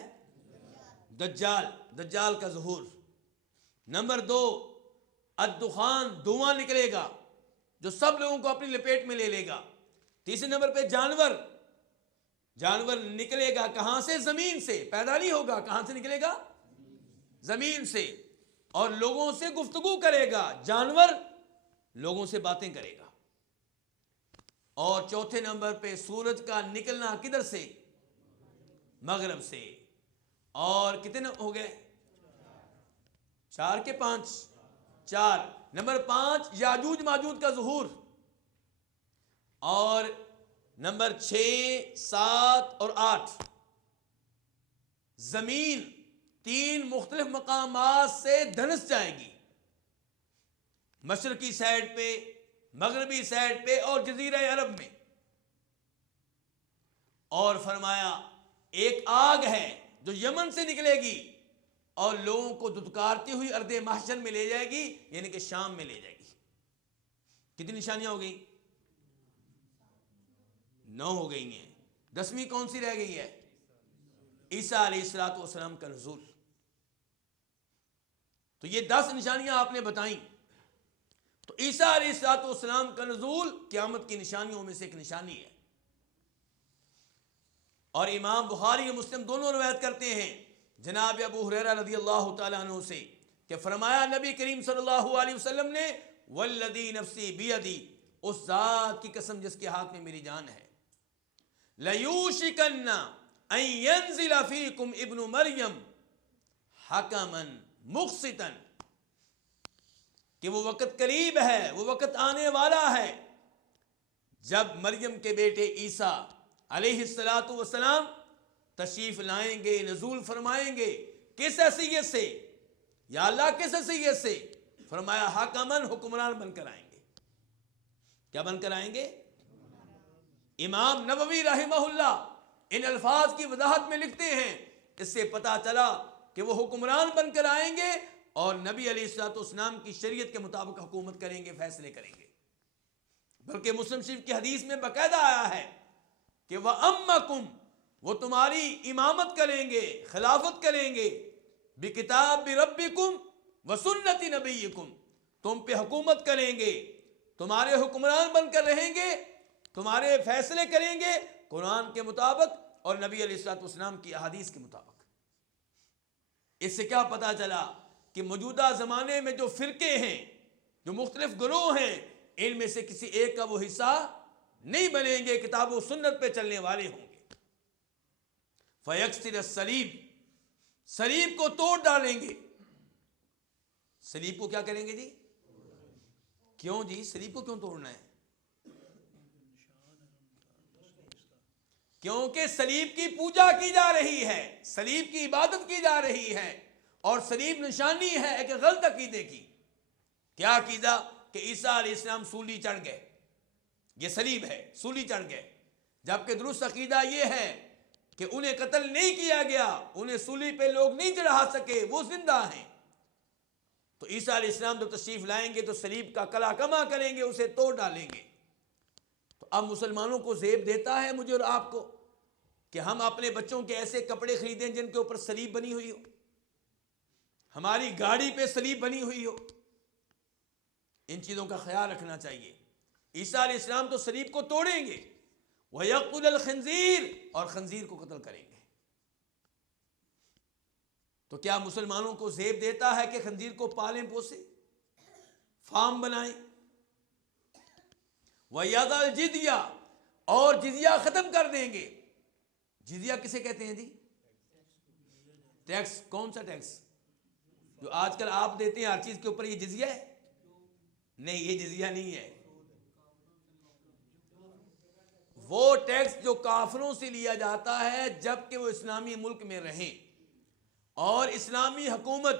دجال کا ظہور. نمبر 2 الدخان، دھواں نکلے گا جو سب لوگوں کو اپنی لپیٹ میں لے لے گا. تیسرے نمبر پہ جانور نکلے گا کہاں سے؟ زمین سے. پیدا نہیں ہوگا. کہاں سے نکلے گا؟ زمین سے. اور لوگوں سے گفتگو کرے گا. جانور لوگوں سے باتیں کرے گا. اور چوتھے نمبر پہ سورج کا نکلنا کدھر سے؟ مغرب سے. اور کتنے ہو گئے؟ 4 کے 5؟ 4. نمبر 5 یاجوج ماجوج کا ظہور. اور نمبر 6 7 اور 8 زمین 3 مختلف مقامات سے دھنس جائے گی. مشرقی سائڈ پہ، مغربی سائڈ پہ اور جزیرہ عرب میں. اور فرمایا ایک آگ ہے جو یمن سے نکلے گی اور لوگوں کو دھتکارتی ہوئی ارض محشر میں لے جائے گی، یعنی کہ شام میں لے جائے گی. کتنی نشانیاں ہو گئی؟ 9 ہو گئی ہیں. 10ویں کون سی رہ گئی ہے؟ عیسیٰ علیہ السلام کا نزول. تو یہ 10 نشانیاں آپ نے بتائیں. تو عیسیٰ علیہ السلام کا نزول قیامت کی نشانیوں میں سے ایک نشانی ہے. اور امام بخاری اور مسلم دونوں روایت کرتے ہیں جناب ابو ہریرہ رضی اللہ تعالیٰ عنہ سے کہ فرمایا نبی کریم صلی اللہ علیہ وسلم نے والذی نفسی بیدی، اس ذات کی قسم جس کے ہاتھ میں میری جان ہے، لیوشکن ان ینزل فیکم ابن مریم حکما مقسطا، کہ وہ وقت قریب ہے، وہ وقت آنے والا ہے جب مریم کے بیٹے عیسیٰ علیہ السلام تشریف لائیں گے، نزول فرمائیں گے. کس حیثیت سے؟ یا اللہ کس حیثیت سے؟ فرمایا حکمن، حکمران بن کر آئیں گے. کیا بن کر آئیں گے؟ امام نووی رحمہ اللہ ان الفاظ کی وضاحت میں لکھتے ہیں اس سے پتہ چلا کہ وہ حکمران بن کر آئیں گے اور نبی علیہ السلام کی شریعت کے مطابق حکومت کریں گے، فیصلے کریں گے. بلکہ مسلم شریف کی حدیث میں باقاعدہ آیا ہے کہ وَأَمَّكُمْ، وہ تمہاری امامت کریں گے، خلافت کریں گے، بِكِتَابِ رَبِّكُمْ وَسُنَّةِ نَبِيِّكُمْ، تم پہ حکومت کریں گے، تمہارے حکمران بن کر رہیں گے، تمہارے فیصلے کریں گے قرآن کے مطابق اور نبی علیہ السلام کی احادیث کے مطابق. اس سے کیا پتہ چلا کہ موجودہ زمانے میں جو فرقے ہیں، جو مختلف گروہ ہیں، ان میں سے کسی ایک کا وہ حصہ نہیں بنیں گے، کتاب و سنت پہ چلنے والے ہوں گے. فَيَكْسِرَ الصَّلِيبَ، صلیب کو توڑ ڈالیں گے. صلیب کو کیا کریں گے جی؟ کیوں جی صلیب کو کیوں توڑنا ہے؟ کیونکہ صلیب کی پوجا کی جا رہی ہے، صلیب کی عبادت کی جا رہی ہے، اور صلیب نشانی ہے ایک غلط عقیدے کی. کیا عقیدہ؟ کہ عیسیٰ علیہ السلام سولی چڑھ گئے، یہ صلیب ہے، سولی چڑھ گئے. جبکہ درست عقیدہ یہ ہے کہ انہیں قتل نہیں کیا گیا، انہیں سولی پہ لوگ نہیں چڑھا سکے، وہ زندہ ہیں. تو عیسیٰ علیہ السلام جب تشریف لائیں گے تو صلیب کا کلا کما کریں گے، اسے توڑ ڈالیں گے. تو اب مسلمانوں کو زیب دیتا ہے مجھے اور آپ کو کہ ہم اپنے بچوں کے ایسے کپڑے خریدیں جن کے اوپر صلیب بنی ہوئی ہو، ہماری گاڑی پہ صلیب بنی ہوئی ہو. ان چیزوں کا خیال رکھنا چاہیے. عیسیٰ علیہ السلام تو صلیب کو توڑیں گے، وَيَقْتُلَ الْخِنْزِيرَ، اور خنزیر کو قتل کریں گے. تو کیا مسلمانوں کو زیب دیتا ہے کہ خنزیر کو پالیں پوسیں، فارم بنائیں؟ وَيَضَعُ الْجِزْيَةَ، اور جزیہ ختم کر دیں گے. جزیہ کسے کہتے ہیں جی؟ ٹیکس. کون سا ٹیکس؟ جو آج کل آپ دیتے ہیں ہر چیز کے اوپر، یہ جزیہ ہے؟ نہیں، یہ جزیہ نہیں ہے. وہ ٹیکس جو کافروں سے لیا جاتا ہے جبکہ وہ اسلامی ملک میں رہیں اور اسلامی حکومت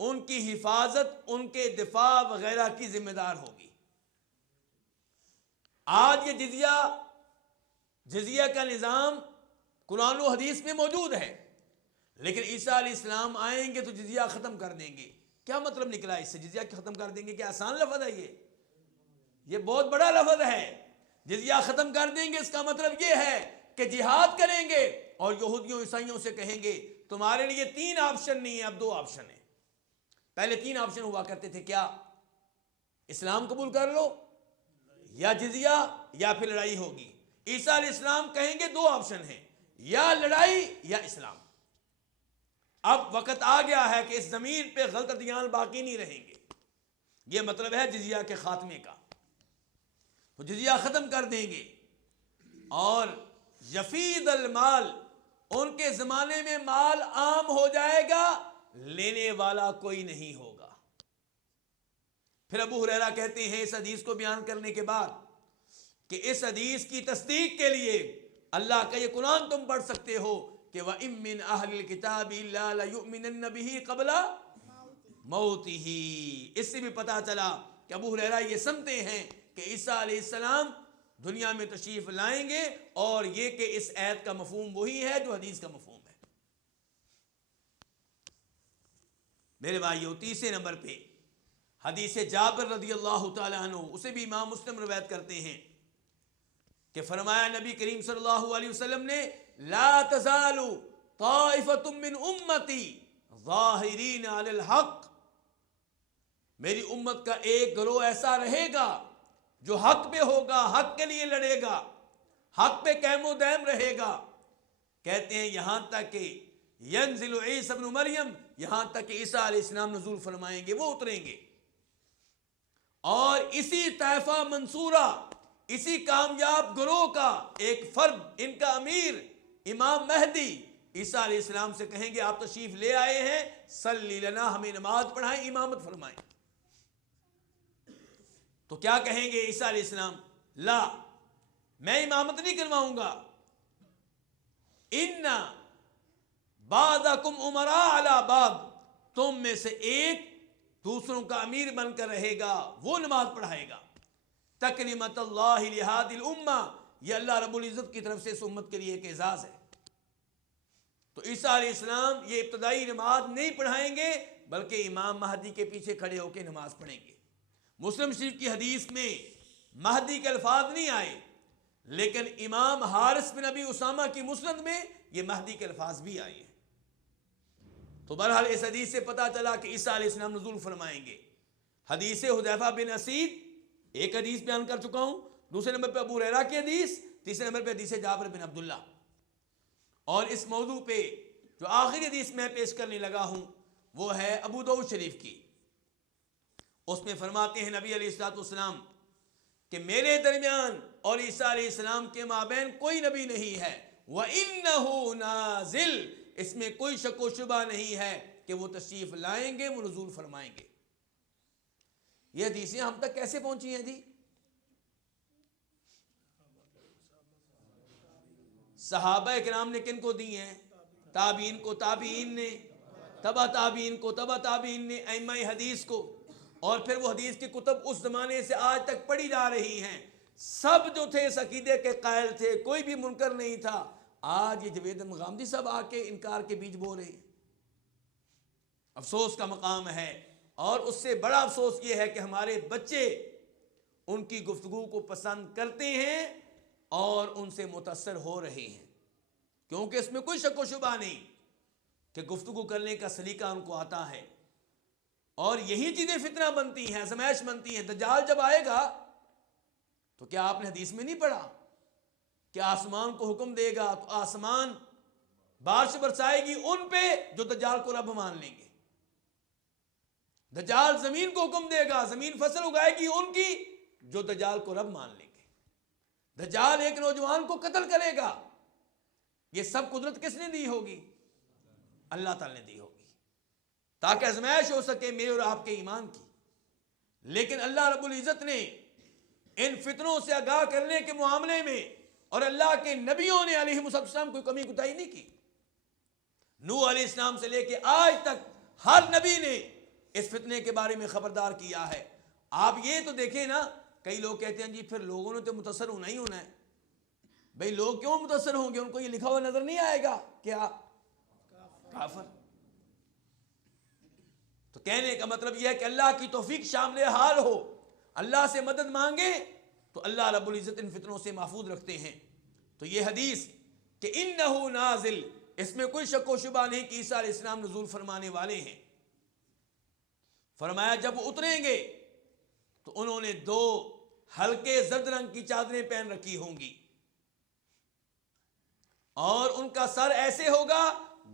ان کی حفاظت، ان کے دفاع وغیرہ کی ذمہ دار ہوگی. آج یہ جزیہ کا نظام قرآن و حدیث میں موجود ہے، لیکن عیسیٰ علیہ السلام آئیں گے تو جزیہ ختم کر دیں گے. کیا مطلب نکلا اس سے؟ جزیہ ختم کر دیں گے، کیا آسان لفظ ہے یہ بہت بڑا لفظ ہے. جزیہ ختم کر دیں گے اس کا مطلب یہ ہے کہ جہاد کریں گے اور یہودیوں عیسائیوں سے کہیں گے تمہارے لیے 3 آپشن نہیں ہیں، اب 2 آپشن ہیں. پہلے 3 آپشن ہوا کرتے تھے، کیا؟ اسلام قبول کر لو، یا جزیہ، یا پھر لڑائی ہوگی. عیسیٰ علیہ السلام کہیں گے دو آپشن ہیں، یا لڑائی یا اسلام۔ اب وقت آ گیا ہے کہ اس زمین پہ غلط ادیان باقی نہیں رہیں گے، یہ مطلب ہے جزیہ کے خاتمے کا، تو جزیہ ختم کر دیں گے، اور یفید المال، ان کے زمانے میں مال عام ہو جائے گا، لینے والا کوئی نہیں ہوگا۔ پھر ابو ہریرہ کہتے ہیں اس حدیث کو بیان کرنے کے بعد کہ اس حدیث کی تصدیق کے لیے اللہ کا یہ قرآن تم پڑھ سکتے ہو کہ وَإِن مِّنْ أَهْلِ الْكِتَابِ إِلَّا لَيُؤْمِنَنَّ بِهِ قَبْلَ مَوْتِهِ۔ اس سے بھی پتا چلا کہ ابو ہریرہ یہ سمجھتے ہیں کہ عیسیٰ علیہ السلام دنیا میں تشریف لائیں گے، اور یہ کہ اس آیت کا مفہوم وہی ہے جو حدیث کا مفہوم ہے۔ میرے بھائیو، تیسرے نمبر پہ حدیث جابر رضی اللہ تعالیٰ عنہ، اسے بھی امام مسلم روایت کرتے ہیں کہ فرمایا نبی کریم صلی اللہ علیہ وسلم نے لا تزال طائفۃ من امتی ظاہرین علی الحق، میری امت کا ایک گروہ ایسا رہے گا جو حق پہ ہوگا، حق کے لیے لڑے گا، حق پہ قائم و دائم رہے گا۔ کہتے ہیں یہاں تک کہ ینزل عیسی ابن مریم، یہاں تک کہ عیسیٰ علیہ السلام نزول فرمائیں گے، وہ اتریں گے، اور اسی طائفہ منصورہ، اسی کامیاب گروہ کا ایک فرد، ان کا امیر امام مہدی عیسیٰ علیہ السلام سے کہیں گے آپ تشریف لے آئے ہیں، صلی لنا، ہمیں نماز پڑھائیں، امامت فرمائیں۔ تو کیا کہیں گے عیسیٰ علیہ السلام؟ لا، میں امامت نہیں کرواؤں گا، ان بعضکم امراء علی بعض، تم میں سے ایک دوسروں کا امیر بن کر رہے گا، وہ نماز پڑھائے گا۔ تکرمت اللہ لہذی الامہ، یہ اللہ رب العزت کی طرف سے اس امت کے لیے ایک اعزاز ہے۔ تو عیسیٰ علیہ السلام یہ ابتدائی نماز نہیں پڑھائیں گے، بلکہ امام مہدی کے پیچھے کھڑے ہو کے نماز پڑھیں گے۔ مسلم شریف کی حدیث میں مہدی کے الفاظ نہیں آئے، لیکن امام حارث بن ابی اسامہ کی مسند میں یہ مہدی کے الفاظ بھی آئے ہیں۔ تو بہرحال اس حدیث سے پتا چلا کہ عیسیٰ علیہ السلام نزول فرمائیں گے۔ حدیث حذیفہ بن اسید ایک حدیث بیان کر چکا ہوں، دوسرے نمبر پہ ابو ہریرہ کی حدیث، تیسرے نمبر پہ حدیث جابر بن عبداللہ، اور اس موضوع پہ جو آخری حدیث میں پیش کرنے لگا ہوں وہ ہے ابو داؤد شریف کی۔ اس میں فرماتے ہیں نبی علیہ السلام کہ میرے درمیان اور عیسیٰ علیہ السلام کے مابین کوئی نبی نہیں ہے، وَإِنَّهُ نَازِلٌ، اس میں کوئی شک و شبہ نہیں ہے کہ وہ تشریف لائیں گے، وہ نزول فرمائیں گے۔ یہ حدیثیں ہم تک کیسے پہنچی ہیں جی؟ صحابہ اکرام نے کن کو دی ہیں؟ تابعین کو، تابعین نے تبع تابعین کو، تبع تابعین نے ائمہ حدیث کو، اور پھر وہ حدیث کی کتب اس زمانے سے آج تک پڑھی جا رہی ہیں۔ سب جو تھے اس عقیدے کے قائل تھے، کوئی بھی منکر نہیں تھا۔ آج یہ جوید غامدی صاحب آ کے انکار کے بیج بو رہے ہیں، افسوس کا مقام ہے۔ اور اس سے بڑا افسوس یہ ہے کہ ہمارے بچے ان کی گفتگو کو پسند کرتے ہیں اور ان سے متاثر ہو رہے ہیں، کیونکہ اس میں کوئی شک و شبہ نہیں کہ گفتگو کرنے کا سلیقہ ان کو آتا ہے، اور یہی چیزیں فتنہ بنتی ہیں، آزمائش بنتی ہیں۔ دجال جب آئے گا تو کیا آپ نے حدیث میں نہیں پڑھا کہ آسمان کو حکم دے گا تو آسمان بارش برسائے گی ان پہ جو دجال کو رب مان لیں گے، دجال زمین کو حکم دے گا، زمین فصل اگائے گی ان کی جو دجال کو رب مان لیں گے، دجال ایک نوجوان کو قتل کرے گا۔ یہ سب قدرت کس نے دی ہوگی؟ اللہ تعالی نے دی ہوگی، تاکہ آزمائش ہو سکے میرے اور آپ کے ایمان کی۔ لیکن اللہ رب العزت نے ان فتنوں سے آگاہ کرنے کے معاملے میں اور اللہ کے نبیوں نے علیہ السلام کوئی کمی کوتاہی نہیں کی۔ نوح علیہ السلام سے لے کے آج تک ہر نبی نے اس فتنے کے بارے میں خبردار کیا ہے۔ آپ یہ تو دیکھیں نا، کئی لوگ کہتے ہیں جی پھر لوگوں نے تو متاثر ہونا ہی ہونا ہے۔ بھئی لوگ کیوں متاثر ہوں گے؟ ان کو یہ لکھا ہوا نظر نہیں آئے گا کیا کافر؟ تو کہنے کا مطلب یہ ہے کہ اللہ کی توفیق شامل حال ہو، اللہ سے مدد مانگے تو اللہ رب العزت ان فتنوں سے محفوظ رکھتے ہیں۔ تو یہ حدیث کہ انہو نازل، اس میں کوئی شک و شبہ نہیں کہ عیسیٰ علیہ السلام نزول فرمانے والے ہیں۔ فرمایا جب وہ اتریں گے تو انہوں نے 2 ہلکے زرد رنگ کی چادریں پہن رکھی ہوں گی، اور ان کا سر ایسے ہوگا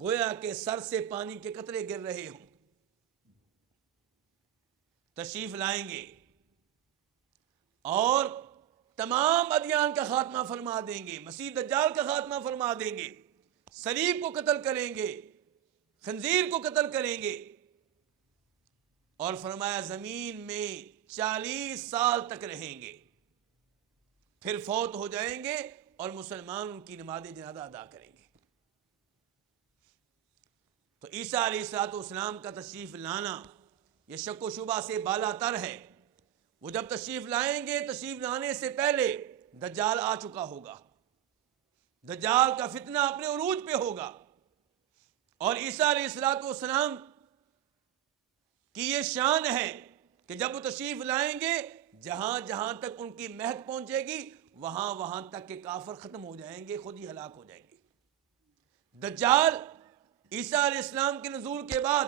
گویا کہ سر سے پانی کے قطرے گر رہے ہوں. تشریف لائیں گے اور تمام ادیان کا خاتمہ فرما دیں گے، مسیح دجال کا خاتمہ فرما دیں گے، صلیب کو قتل کریں گے، خنزیر کو قتل کریں گے. اور فرمایا زمین میں 40 سال تک رہیں گے، پھر فوت ہو جائیں گے اور مسلمان ان کی نماز جنازہ ادا کریں گے. تو عیسیٰ علیہ الصلوۃ والسلام کا تشریف لانا یہ شک و شبہ سے بالا تر ہے. وہ جب تشریف لائیں گے، تشریف لانے سے پہلے دجال آ چکا ہوگا، دجال کا فتنہ اپنے عروج پہ ہوگا. اور عیسیٰ علیہ الصلوۃ والسلام کی یہ شان ہے کہ جب وہ تشریف لائیں گے، جہاں جہاں تک ان کی مہک پہنچے گی وہاں وہاں تک کہ کافر ختم ہو جائیں گے، خود ہی ہلاک ہو جائیں گے. دجال عیسیٰ علیہ السلام کے نزول کے بعد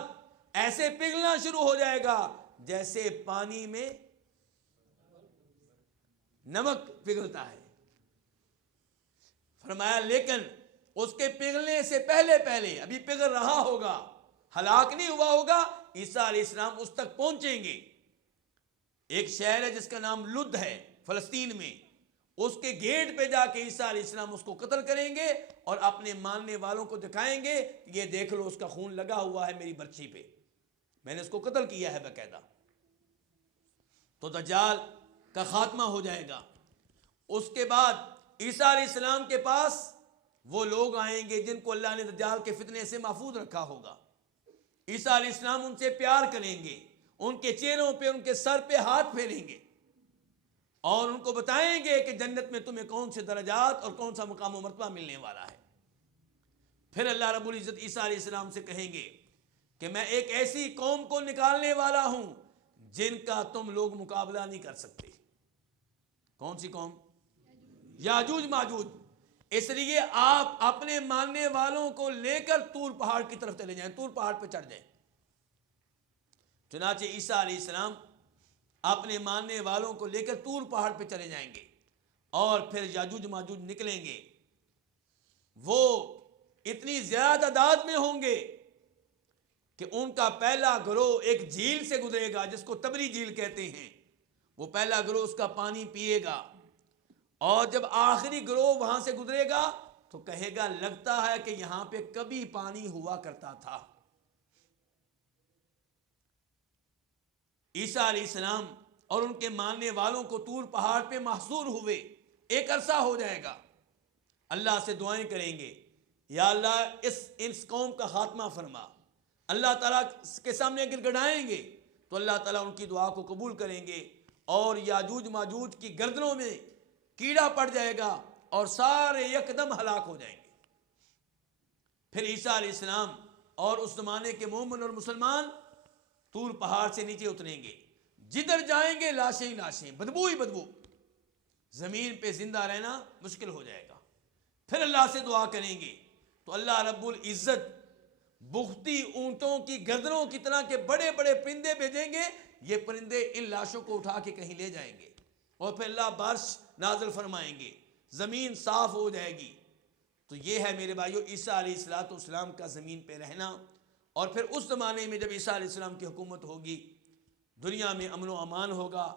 ایسے پگھلنا شروع ہو جائے گا جیسے پانی میں نمک پگھلتا ہے. فرمایا لیکن اس کے پگھلنے سے پہلے پہلے ابھی پگھل رہا ہوگا، ہلاک نہیں ہوا ہوگا، عیسیٰ علیہ السلام اس تک پہنچیں گے. ایک شہر ہے جس کا نام لد ہے فلسطین میں، اس کے گیٹ پہ جا کے عیسیٰ علیہ السلام اس کو قتل کریں گے اور اپنے ماننے والوں کو دکھائیں گے کہ یہ دیکھ لو اس کا خون لگا ہوا ہے میری برچی پہ، میں نے اس کو قتل کیا ہے باقاعدہ. تو دجال کا خاتمہ ہو جائے گا. اس کے بعد عیسیٰ علیہ السلام کے پاس وہ لوگ آئیں گے جن کو اللہ نے دجال کے فتنے سے محفوظ رکھا ہوگا. عیسیٰ علیہ السلام ان سے پیار کریں گے، ان کے چہروں پہ ان کے سر پہ ہاتھ پھیریں گے اور ان کو بتائیں گے کہ جنت میں تمہیں کون سے درجات اور کون سا مقام و مرتبہ ملنے والا ہے. پھر اللہ رب العزت عیسیٰ علیہ السلام سے کہیں گے کہ میں ایک ایسی قوم کو نکالنے والا ہوں جن کا تم لوگ مقابلہ نہیں کر سکتے. کون سی قوم؟ یاجوج ماجوج. اس لیے آپ اپنے ماننے والوں کو لے کر طور پہاڑ کی طرف چلے جائیں، طور پہاڑ پہ چڑھ جائیں. چنانچہ عیسیٰ علیہ السلام اپنے ماننے والوں کو لے کر طور پہاڑ پہ چلے جائیں گے اور پھر یاجوج ماجوج نکلیں گے. وہ اتنی زیادہ تعداد میں ہوں گے کہ ان کا پہلا گروہ ایک جھیل سے گزرے گا جس کو تبری جھیل کہتے ہیں. وہ پہلا گروہ اس کا پانی پیے گا اور جب آخری گروہ وہاں سے گزرے گا تو کہے گا لگتا ہے کہ یہاں پہ کبھی پانی ہوا کرتا تھا. عیسیٰ علیہ السلام اور ان کے ماننے والوں کو طور پہاڑ پہ محصور ہوئے ایک عرصہ ہو جائے گا. اللہ سے دعائیں کریں گے یا اللہ اس قوم کا خاتمہ فرما. اللہ تعالیٰ کے سامنے گر گڑائیں گے تو اللہ تعالیٰ ان کی دعا کو قبول کریں گے اور یاجوج ماجوج کی گردنوں میں کیڑا پڑ جائے گا اور سارے یکدم ہلاک ہو جائیں گے. پھر عیسیٰ علیہ السلام اور اس زمانے کے مومن اور مسلمان طور پہاڑ سے نیچے اتریں گے. جدھر جائیں گے لاشیں ہی لاشیں، بدبو ہی بدبو، زمین پہ زندہ رہنا مشکل ہو جائے گا. پھر اللہ سے دعا کریں گے تو اللہ رب العزت بغتی اونٹوں کی گردنوں کی طرح کے بڑے بڑے پرندے بھیجیں گے. یہ پرندے ان لاشوں کو اٹھا کے کہیں لے جائیں گے اور پھر اللہ بارش نازل فرمائیں گے، زمین صاف ہو جائے گی. تو یہ ہے میرے بھائیو عیسیٰ علیہ الصلوۃ والسلام کا زمین پہ رہنا. اور پھر اس زمانے میں جب عیسیٰ علیہ السلام کی حکومت ہوگی، دنیا میں امن و امان ہوگا،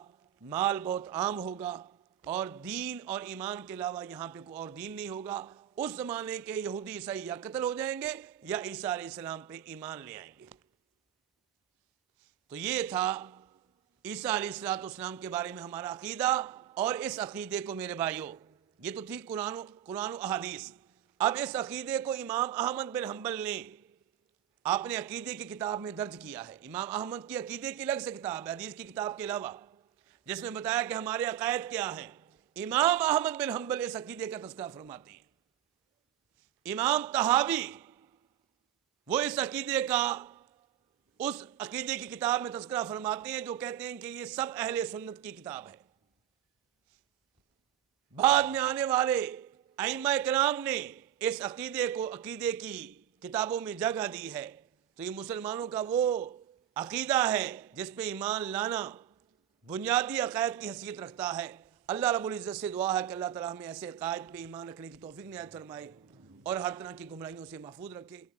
مال بہت عام ہوگا اور دین اور ایمان کے علاوہ یہاں پہ کوئی اور دین نہیں ہوگا. اس زمانے کے یہودی عیسائی یا قتل ہو جائیں گے یا عیسیٰ علیہ السلام پہ ایمان لے آئیں گے. تو یہ تھا عیسیٰ علیہ الصلوۃ والسلام کے بارے میں ہمارا عقیدہ. اور اس عقیدے کو میرے بھائیوں، یہ تو تھی قرآن و احادیث. اب اس عقیدے کو امام احمد بن حنبل نے اپنے عقیدے کی کتاب میں درج کیا ہے. امام احمد کی عقیدے کی الگ سے کتاب ہے حدیث کی کتاب کے علاوہ، جس میں بتایا کہ ہمارے عقائد کیا ہیں. امام احمد بن حنبل اس عقیدے کا تذکرہ فرماتے ہیں. امام طحاوی وہ اس عقیدے کا اس عقیدے کی کتاب میں تذکرہ فرماتے ہیں جو کہتے ہیں کہ یہ سب اہل سنت کی کتاب ہے. بعد میں آنے والے ائمہ کرام نے اس عقیدے کو عقیدے کی کتابوں میں جگہ دی ہے. تو یہ مسلمانوں کا وہ عقیدہ ہے جس پہ ایمان لانا بنیادی عقائد کی حیثیت رکھتا ہے. اللہ رب العزت سے دعا ہے کہ اللہ تعالیٰ ہمیں ایسے عقائد پہ ایمان رکھنے کی توفیق عنایت فرمائے اور ہر طرح کی گمراہیوں سے محفوظ رکھے.